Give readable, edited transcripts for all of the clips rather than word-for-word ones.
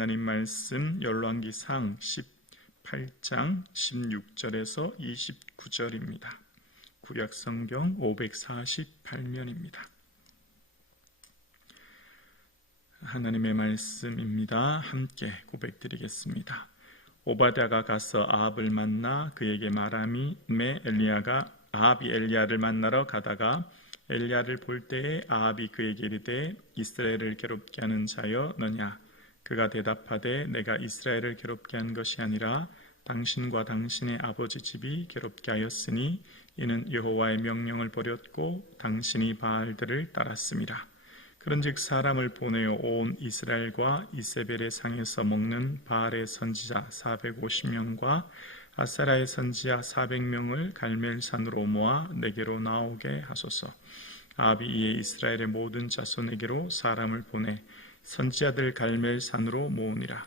하나님 말씀 열왕기상 18장 16절에서 29절입니다. 구약성경 548면입니다. 하나님의 말씀입니다. 함께 고백드리겠습니다. 오바댜가 가서 아합을 만나 그에게 말하니 아합이 엘리야를 만나러 가다가 엘리야를 볼 때에 아합이 그에게 이르되 이스라엘을 괴롭게 하는 자여 너냐? 그가 대답하되 내가 이스라엘을 괴롭게 한 것이 아니라 당신과 당신의 아버지 집이 괴롭게 하였으니 이는 여호와의 명령을 버렸고 당신이 바알들을 따랐음이라. 그런즉 사람을 보내어 온 이스라엘과 이세벨의 상에서 먹는 바알의 선지자 450명과 아사라의 선지자 400명을 갈멜산으로 모아 내게로 나오게 하소서. 아합이 이에 이스라엘의 모든 자손에게로 사람을 보내 선지자들 갈멜산으로 모으니라.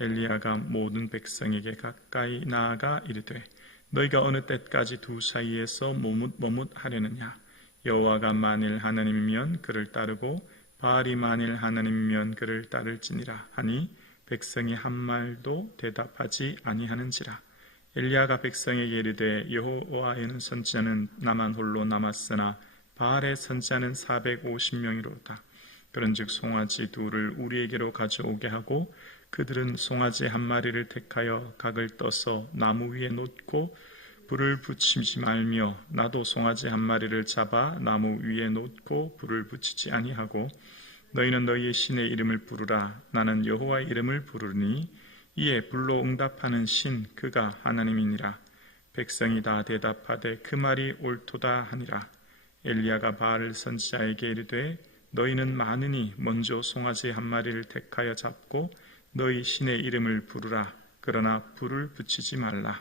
엘리야가 모든 백성에게 가까이 나아가 이르되 너희가 어느 때까지 두 사이에서 머뭇하려느냐? 여호와가 만일 하나님이면 그를 따르고 바알이 만일 하나님이면 그를 따를지니라 하니 백성이 한 말도 대답하지 아니하는지라. 엘리야가 백성에게 이르되 여호와의 선지자는 나만 홀로 남았으나 바알의 선지자는 450명이로다. 그런즉 송아지 둘을 우리에게로 가져오게 하고 그들은 송아지 한 마리를 택하여 각을 떠서 나무 위에 놓고 불을 붙이지 말며 나도 송아지 한 마리를 잡아 나무 위에 놓고 불을 붙이지 아니하고 너희는 너희의 신의 이름을 부르라. 나는 여호와의 이름을 부르니 이에 불로 응답하는 신 그가 하나님이니라. 백성이 다 대답하되 그 말이 옳도다 하니라. 엘리야가 바알 선지자에게 이르되 너희는 많으니 먼저 송아지 한 마리를 택하여 잡고 너희 신의 이름을 부르라. 그러나 불을 붙이지 말라.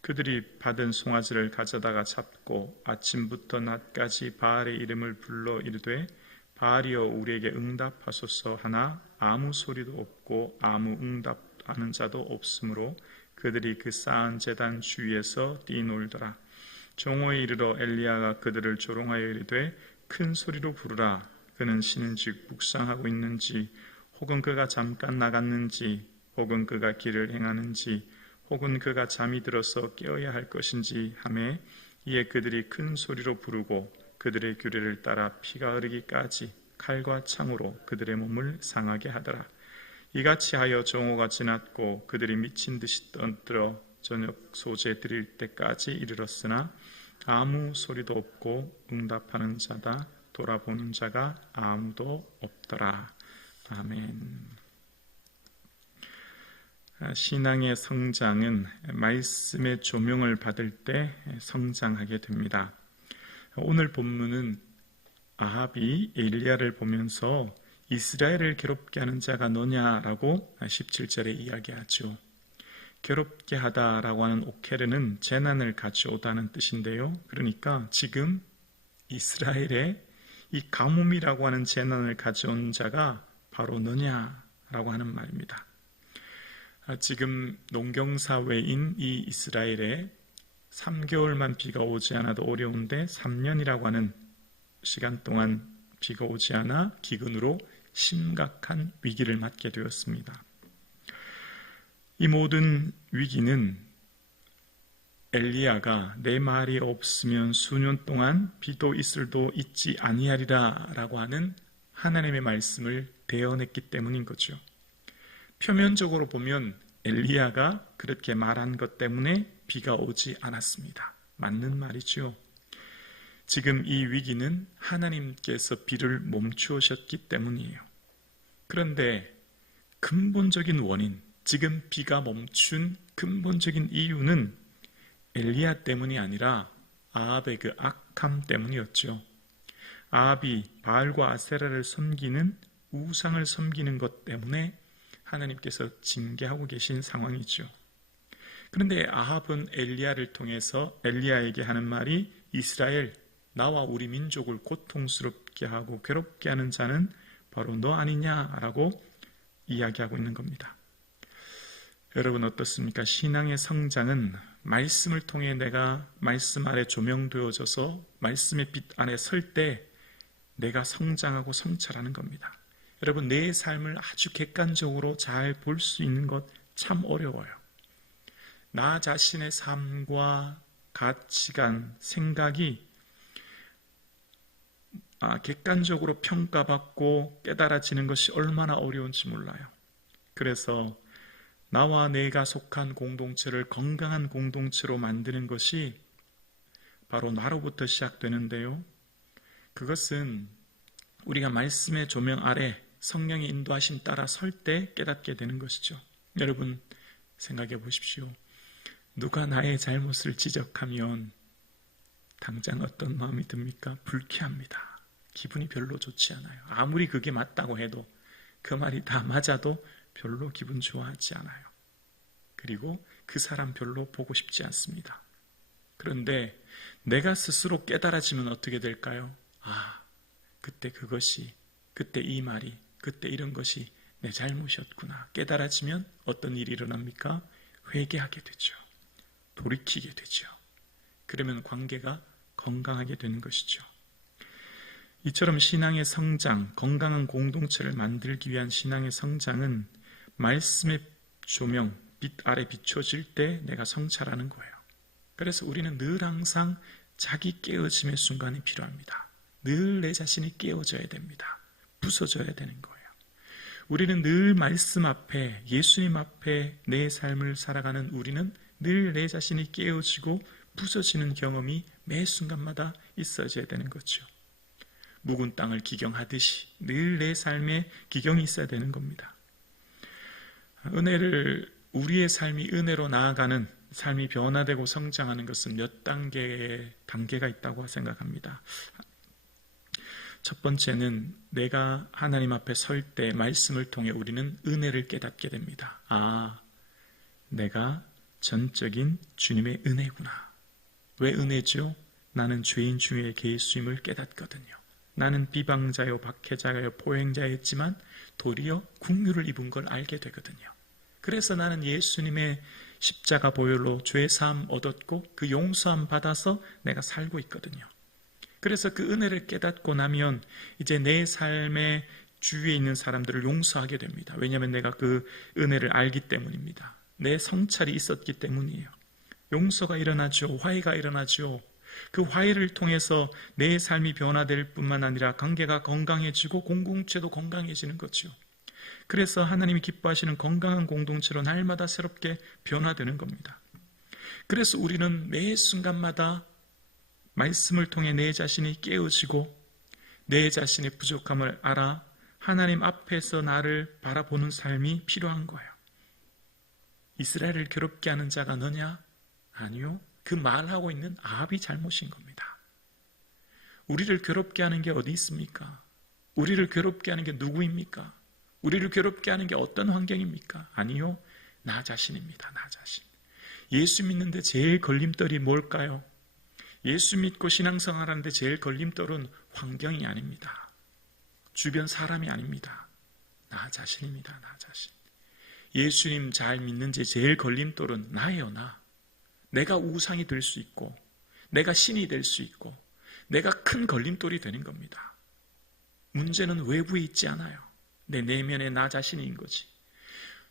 그들이 받은 송아지를 가져다가 잡고 아침부터 낮까지 바알의 이름을 불러 이르되 바알이여 우리에게 응답하소서 하나 아무 소리도 없고 아무 응답하는 자도 없으므로 그들이 그 쌓은 제단 주위에서 뛰놀더라. 정오에 이르러 엘리야가 그들을 조롱하여 이르되 큰 소리로 부르라. 그는 신은즉 묵상하고 있는지 혹은 그가 잠깐 나갔는지 혹은 그가 길을 행하는지 혹은 그가 잠이 들어서 깨어야 할 것인지 하매 이에 그들이 큰 소리로 부르고 그들의 규례를 따라 피가 흐르기까지 칼과 창으로 그들의 몸을 상하게 하더라. 이같이 하여 정오가 지났고 그들이 미친 듯이 떠들어 저녁 소재 드릴 때까지 이르렀으나 아무 소리도 없고 응답하는 자다 돌아보는 자가 아무도 없더라. 아멘. 신앙의 성장은 말씀의 조명을 받을 때 성장하게 됩니다. 오늘 본문은 아합이 엘리야를 보면서 이스라엘을 괴롭게 하는 자가 너냐라고 17절에 이야기하죠. 괴롭게 하다라고 하는 오케르는 재난을 가져오다는 뜻인데요. 그러니까 지금 이스라엘에 이 가뭄이라고 하는 재난을 가져온 자가 바로 너냐라고 하는 말입니다. 지금 농경사회인 이 이스라엘에 3개월만 비가 오지 않아도 어려운데 3년이라고 하는 시간 동안 비가 오지 않아 기근으로 심각한 위기를 맞게 되었습니다. 이 모든 위기는 엘리야가 내 말이 없으면 수년 동안 비도 이슬도 있지 아니하리라 라고 하는 하나님의 말씀을 대언했기 때문인 거죠. 표면적으로 보면 엘리야가 그렇게 말한 것 때문에 비가 오지 않았습니다. 맞는 말이죠. 지금 이 위기는 하나님께서 비를 멈추셨기 때문이에요. 그런데 근본적인 원인, 지금 비가 멈춘 근본적인 이유는 엘리야 때문이 아니라 아합의 그 악함 때문이었죠. 아합이 바알과 아세라를 섬기는 우상을 섬기는 것 때문에 하나님께서 징계하고 계신 상황이죠. 그런데 아합은 엘리야를 통해서 엘리야에게 하는 말이 이스라엘, 나와 우리 민족을 고통스럽게 하고 괴롭게 하는 자는 바로 너 아니냐라고 이야기하고 있는 겁니다. 여러분 어떻습니까? 신앙의 성장은 말씀을 통해 내가 말씀 아래 조명되어져서 말씀의 빛 안에 설 때 내가 성장하고 성찰하는 겁니다. 여러분, 내 삶을 아주 객관적으로 잘 볼 수 있는 것 참 어려워요. 나 자신의 삶과 가치관, 생각이 객관적으로 평가받고 깨달아지는 것이 얼마나 어려운지 몰라요. 그래서 나와 내가 속한 공동체를 건강한 공동체로 만드는 것이 바로 나로부터 시작되는데요. 그것은 우리가 말씀의 조명 아래 성령의 인도하심 따라 설 때 깨닫게 되는 것이죠. 여러분, 생각해 보십시오. 누가 나의 잘못을 지적하면 당장 어떤 마음이 듭니까? 불쾌합니다. 기분이 별로 좋지 않아요. 아무리 그게 맞다고 해도, 그 말이 다 맞아도 별로 기분 좋아하지 않아요. 그리고 그 사람 별로 보고 싶지 않습니다. 그런데 내가 스스로 깨달아지면 어떻게 될까요? 그때 이 말이, 그때 이런 것이 내 잘못이었구나. 깨달아지면 어떤 일이 일어납니까? 회개하게 되죠. 돌이키게 되죠. 그러면 관계가 건강하게 되는 것이죠. 이처럼 신앙의 성장, 건강한 공동체를 만들기 위한 신앙의 성장은 말씀의 조명, 빛 아래 비춰질 때 내가 성찰하는 거예요. 그래서 우리는 늘 항상 자기 깨어짐의 순간이 필요합니다. 늘 내 자신이 깨어져야 됩니다. 부서져야 되는 거예요. 우리는 늘 말씀 앞에, 예수님 앞에 내 삶을 살아가는 우리는 늘 내 자신이 깨어지고 부서지는 경험이 매 순간마다 있어져야 되는 거죠. 묵은 땅을 기경하듯이 늘 내 삶에 기경이 있어야 되는 겁니다. 우리의 삶이 은혜로 나아가는, 삶이 변화되고 성장하는 것은 몇 단계가 있다고 생각합니다. 첫 번째는 내가 하나님 앞에 설 때 말씀을 통해 우리는 은혜를 깨닫게 됩니다. 내가 전적인 주님의 은혜구나. 왜 은혜죠? 나는 죄인 중에 예수님을 깨닫거든요. 나는 비방자요, 박해자요, 포행자였지만 도리어 긍휼을 입은 걸 알게 되거든요. 그래서 나는 예수님의 십자가 보혈로 죄 사함 얻었고 그 용서함 받아서 내가 살고 있거든요. 그래서 그 은혜를 깨닫고 나면 이제 내 삶의 주위에 있는 사람들을 용서하게 됩니다. 왜냐하면 내가 그 은혜를 알기 때문입니다. 내 성찰이 있었기 때문이에요. 용서가 일어나죠. 화해가 일어나죠. 그 화해를 통해서 내 삶이 변화될 뿐만 아니라 관계가 건강해지고 공동체도 건강해지는 거죠. 그래서 하나님이 기뻐하시는 건강한 공동체로 날마다 새롭게 변화되는 겁니다. 그래서 우리는 매 순간마다 말씀을 통해 내 자신이 깨어지고 내 자신의 부족함을 알아 하나님 앞에서 나를 바라보는 삶이 필요한 거예요. 이스라엘을 괴롭게 하는 자가 너냐? 아니요. 그 말하고 있는 아합이 잘못인 겁니다. 우리를 괴롭게 하는 게 어디 있습니까? 우리를 괴롭게 하는 게 누구입니까? 우리를 괴롭게 하는 게 어떤 환경입니까? 아니요. 나 자신입니다. 나 자신. 예수 믿는데 제일 걸림돌이 뭘까요? 예수 믿고 신앙생활하는데 제일 걸림돌은 환경이 아닙니다. 주변 사람이 아닙니다. 나 자신입니다. 나 자신. 예수님 잘 믿는지 제일 걸림돌은 나예요. 나. 내가 우상이 될 수 있고 내가 신이 될 수 있고 내가 큰 걸림돌이 되는 겁니다. 문제는 외부에 있지 않아요. 내 내면의 나 자신인 거지.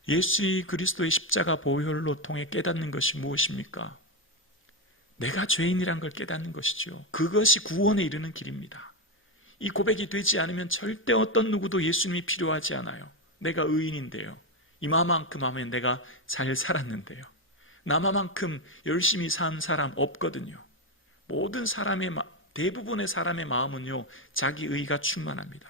예수 그리스도의 십자가 보혈로 통해 깨닫는 것이 무엇입니까? 내가 죄인이란 걸 깨닫는 것이죠. 그것이 구원에 이르는 길입니다. 이 고백이 되지 않으면 절대 어떤 누구도 예수님이 필요하지 않아요. 내가 의인인데요. 이마만큼 하면 내가 잘 살았는데요. 나만큼 열심히 산 사람 없거든요. 모든 사람의, 대부분의 사람의 마음은요, 자기 의가 충만합니다.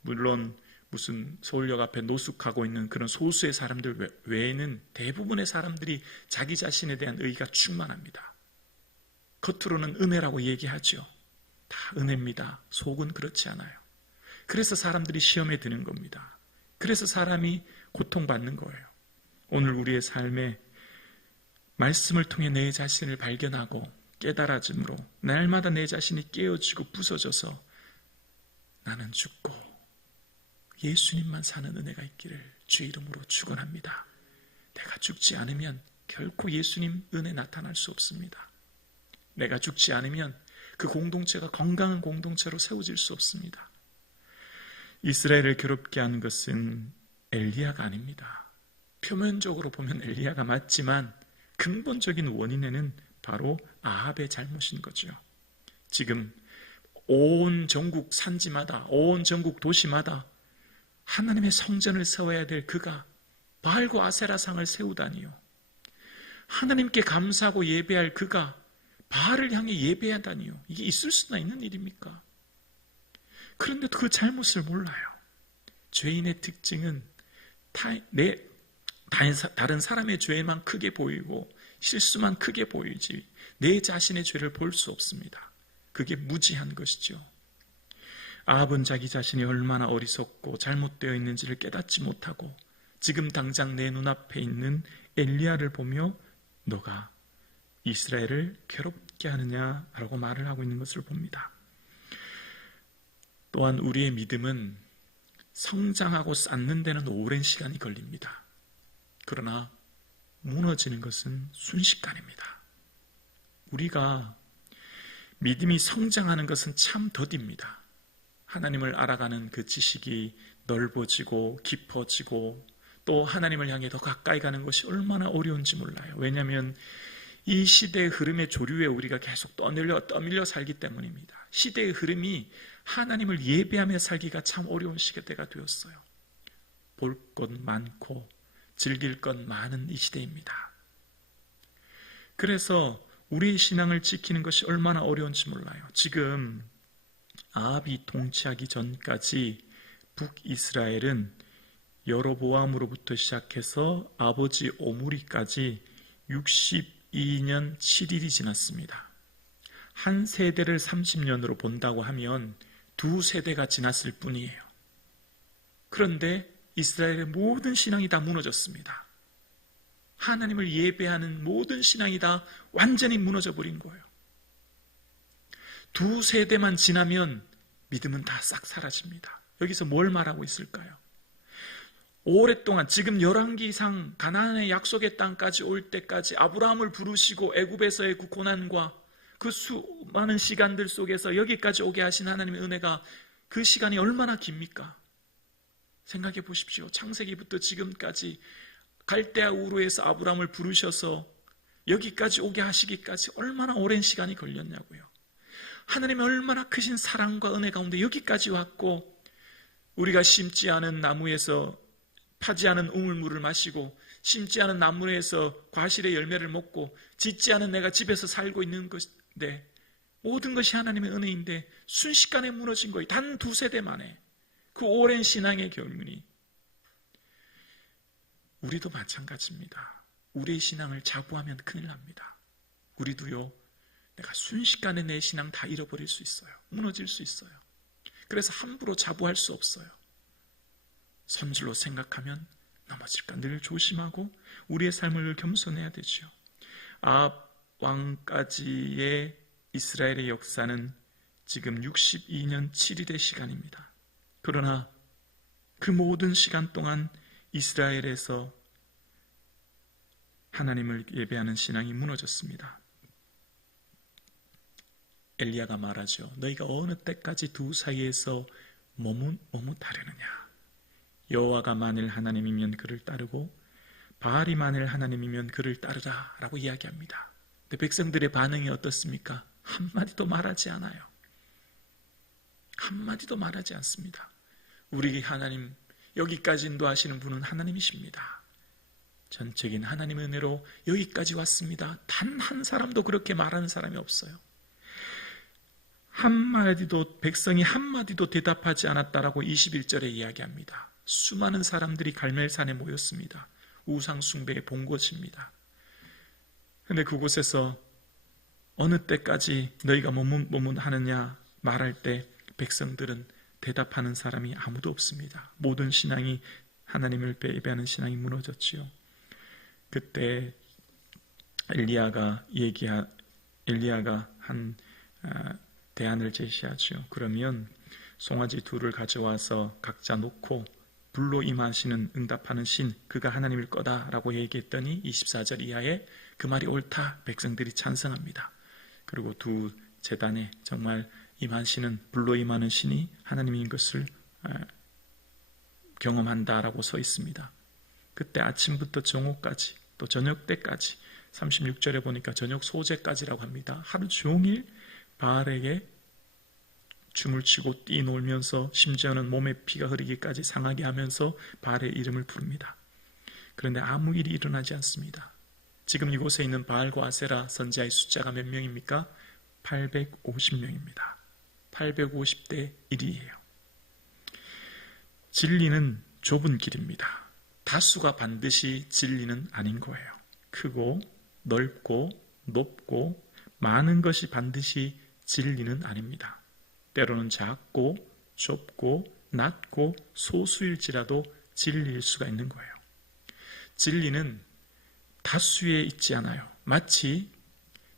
물론 무슨 서울역 앞에 노숙하고 있는 그런 소수의 사람들 외에는 대부분의 사람들이 자기 자신에 대한 의가 충만합니다. 겉으로는 은혜라고 얘기하죠. 다 은혜입니다. 속은 그렇지 않아요. 그래서 사람들이 시험에 드는 겁니다. 그래서 사람이 고통받는 거예요. 오늘 우리의 삶에 말씀을 통해 내 자신을 발견하고 깨달아짐으로 날마다 내 자신이 깨어지고 부서져서 나는 죽고 예수님만 사는 은혜가 있기를 주의 이름으로 축원합니다. 내가 죽지 않으면 결코 예수님 은혜 나타날 수 없습니다. 내가 죽지 않으면 그 공동체가 건강한 공동체로 세워질 수 없습니다. 이스라엘을 괴롭게 한 것은 엘리야가 아닙니다. 표면적으로 보면 엘리야가 맞지만 근본적인 원인에는 바로 아합의 잘못인 거죠. 지금 온 전국 산지마다, 온 전국 도시마다 하나님의 성전을 세워야 될 그가 바알과 아세라상을 세우다니요. 하나님께 감사하고 예배할 그가 바알을 향해 예배하다니요. 이게 있을 수나 있는 일입니까? 그런데도 그 잘못을 몰라요. 죄인의 특징은 다른 사람의 죄만 크게 보이고 실수만 크게 보이지 내 자신의 죄를 볼 수 없습니다. 그게 무지한 것이죠. 아합은 자기 자신이 얼마나 어리석고 잘못되어 있는지를 깨닫지 못하고 지금 당장 내 눈앞에 있는 엘리야를 보며 너가 이스라엘을 괴롭게 하느냐라고 말을 하고 있는 것을 봅니다. 또한 우리의 믿음은 성장하고 쌓는 데는 오랜 시간이 걸립니다. 그러나 무너지는 것은 순식간입니다. 우리가 믿음이 성장하는 것은 참 더딥니다. 하나님을 알아가는 그 지식이 넓어지고 깊어지고 또 하나님을 향해 더 가까이 가는 것이 얼마나 어려운지 몰라요. 왜냐하면 이 시대의 흐름의 조류에 우리가 계속 떠밀려 살기 때문입니다. 시대의 흐름이 하나님을 예배하며 살기가 참 어려운 시대가 되었어요. 볼 것 많고 즐길 것 많은 이 시대입니다. 그래서 우리의 신앙을 지키는 것이 얼마나 어려운지 몰라요. 지금 아합이 통치하기 전까지 북이스라엘은 여로보암으로부터 시작해서 아버지 오므리까지 62년 7일이 지났습니다. 한 세대를 30년으로 본다고 하면 두 세대가 지났을 뿐이에요. 그런데 이스라엘의 모든 신앙이 다 무너졌습니다. 하나님을 예배하는 모든 신앙이 다 완전히 무너져 버린 거예요. 두 세대만 지나면 믿음은 다 싹 사라집니다. 여기서 뭘 말하고 있을까요? 오랫동안 지금 열왕기상 가나안의 약속의 땅까지 올 때까지 아브라함을 부르시고 애굽에서의 그 고난과 그 수많은 시간들 속에서 여기까지 오게 하신 하나님의 은혜가 그 시간이 얼마나 깁니까? 생각해 보십시오. 창세기부터 지금까지 갈대아 우르에서 아브라함을 부르셔서 여기까지 오게 하시기까지 얼마나 오랜 시간이 걸렸냐고요. 하나님의 얼마나 크신 사랑과 은혜 가운데 여기까지 왔고 우리가 심지 않은 나무에서 파지 않은 우물물을 마시고 심지 않은 나무에서 과실의 열매를 먹고 짓지 않은 내가 집에서 살고 있는 것인데 모든 것이 하나님의 은혜인데 순식간에 무너진 거예요. 단 두 세대 만에. 그 오랜 신앙의 결론이 우리도 마찬가지입니다. 우리의 신앙을 자부하면 큰일 납니다. 우리도요, 내가 순식간에 내 신앙 다 잃어버릴 수 있어요. 무너질 수 있어요. 그래서 함부로 자부할 수 없어요. 선질로 생각하면 넘어질까 늘 조심하고 우리의 삶을 겸손해야 되죠. 아합 왕까지의 이스라엘의 역사는 지금 62년 7일의 시간입니다. 그러나 그 모든 시간 동안 이스라엘에서 하나님을 예배하는 신앙이 무너졌습니다. 엘리야가 말하죠. 너희가 어느 때까지 두 사이에서 머뭇하려느냐. 여호와가 만일 하나님이면 그를 따르고 바알이 만일 하나님이면 그를 따르라 라고 이야기합니다. 근데 백성들의 반응이 어떻습니까? 한마디도 말하지 않아요. 한마디도 말하지 않습니다. 우리 하나님, 여기까지 인도하시는 분은 하나님이십니다. 전적인 하나님의 은혜로 여기까지 왔습니다. 단 한 사람도 그렇게 말하는 사람이 없어요. 한마디도, 백성이 한마디도 대답하지 않았다라고 21절에 이야기합니다. 수많은 사람들이 갈멜산에 모였습니다. 우상 숭배에 본 것입니다. 그런데 그곳에서 어느 때까지 너희가 머뭇하느냐 말할 때 백성들은 대답하는 사람이 아무도 없습니다. 모든 신앙이 하나님을 예배하는 신앙이 무너졌지요. 그때 엘리야가 한 대안을 제시하죠. 그러면 송아지 둘을 가져와서 각자 놓고 불로 임하시는 응답하는 신 그가 하나님일 거다라고 얘기했더니 24절 이하에 그 말이 옳다 백성들이 찬성합니다. 그리고 두 제단에 정말 임하시는 불로 임하는 신이 하나님인 것을 경험한다라고 서 있습니다. 그때 아침부터 정오까지 또 저녁 때까지 36절에 보니까 저녁 소재까지라고 합니다. 하루 종일 바알에게 춤을 추고 뛰놀면서 심지어는 몸에 피가 흐르기까지 상하게 하면서 바알의 이름을 부릅니다. 그런데 아무 일이 일어나지 않습니다. 지금 이곳에 있는 바알과 아세라 선지자의 숫자가 몇 명입니까? 850명입니다. 850대 1이에요. 진리는 좁은 길입니다. 다수가 반드시 진리는 아닌 거예요. 크고 넓고 높고 많은 것이 반드시 진리는 아닙니다. 때로는 작고 좁고 낮고 소수일지라도 진리일 수가 있는 거예요. 진리는 다수에 있지 않아요. 마치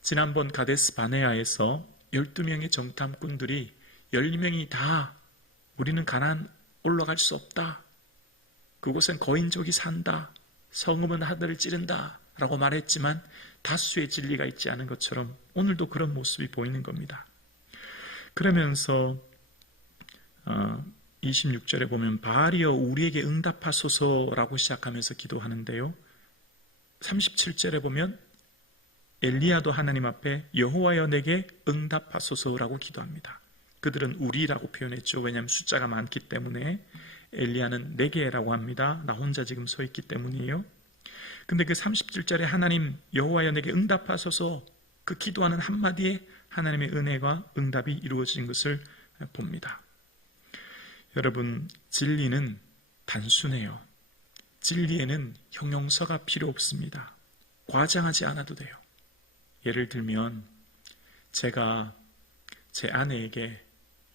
지난번 가데스 바네아에서 12명의 정탐꾼들이 12명이 다 우리는 가나안 올라갈 수 없다. 그곳엔 거인족이 산다. 성읍은 하늘을 찌른다. 라고 말했지만 다수의 진리가 있지 않은 것처럼 오늘도 그런 모습이 보이는 겁니다. 그러면서 26절에 보면 바알이여 우리에게 응답하소서라고 시작하면서 기도하는데요. 37절에 보면 엘리야도 하나님 앞에 여호와여 내게 응답하소서라고 기도합니다. 그들은 우리라고 표현했죠. 왜냐하면 숫자가 많기 때문에. 엘리야는 내게라고 합니다. 나 혼자 지금 서 있기 때문이에요. 근데 그 37절에 하나님 여호와여 내게 응답하소서 그 기도하는 한마디에 하나님의 은혜와 응답이 이루어진 것을 봅니다. 여러분, 진리는 단순해요. 진리에는 형용사가 필요 없습니다. 과장하지 않아도 돼요. 예를 들면 제가 제 아내에게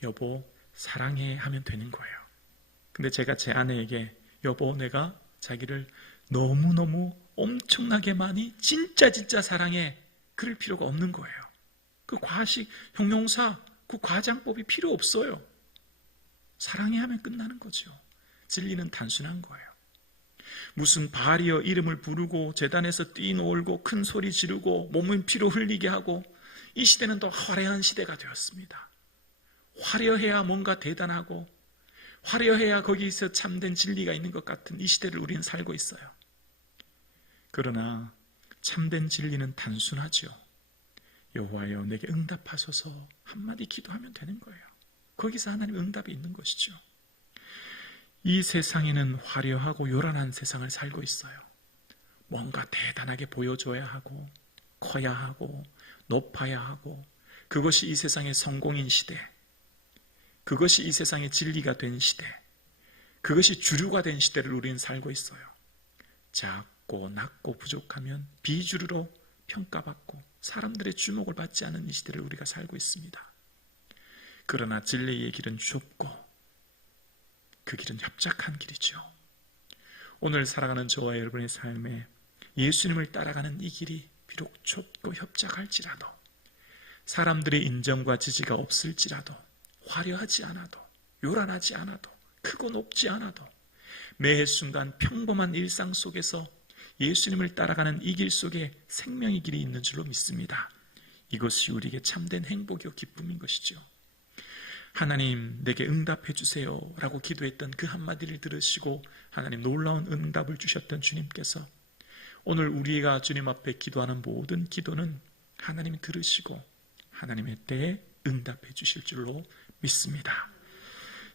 여보 사랑해 하면 되는 거예요. 근데 제가 제 아내에게 여보 내가 자기를 너무너무 엄청나게 많이 진짜 사랑해 그럴 필요가 없는 거예요. 그 과식 형용사 그 과장법이 필요 없어요. 사랑해 하면 끝나는 거죠. 진리는 단순한 거예요. 무슨 바알이여 이름을 부르고 제단에서 뛰놀고 큰 소리 지르고 몸은 피로 흘리게 하고 이 시대는 또 화려한 시대가 되었습니다. 화려해야 뭔가 대단하고 화려해야 거기서 참된 진리가 있는 것 같은 이 시대를 우리는 살고 있어요. 그러나 참된 진리는 단순하죠. 여호와여 내게 응답하소서 한마디 기도하면 되는 거예요. 거기서 하나님의 응답이 있는 것이죠. 이 세상에는 화려하고 요란한 세상을 살고 있어요. 뭔가 대단하게 보여줘야 하고 커야 하고 높아야 하고 그것이 이 세상의 성공인 시대, 그것이 이 세상의 진리가 된 시대, 그것이 주류가 된 시대를 우리는 살고 있어요. 작고 낮고 부족하면 비주류로 평가받고 사람들의 주목을 받지 않은 이 시대를 우리가 살고 있습니다. 그러나 진리의 길은 좁고 그 길은 협착한 길이죠. 오늘 살아가는 저와 여러분의 삶에 예수님을 따라가는 이 길이 비록 좁고 협착할지라도 사람들의 인정과 지지가 없을지라도 화려하지 않아도 요란하지 않아도 크고 높지 않아도 매 순간 평범한 일상 속에서 예수님을 따라가는 이 길 속에 생명의 길이 있는 줄로 믿습니다. 이것이 우리에게 참된 행복이요 기쁨인 것이죠. 하나님 내게 응답해 주세요 라고 기도했던 그 한마디를 들으시고 하나님 놀라운 응답을 주셨던 주님께서 오늘 우리가 주님 앞에 기도하는 모든 기도는 하나님이 들으시고 하나님의 때에 응답해 주실 줄로 믿습니다.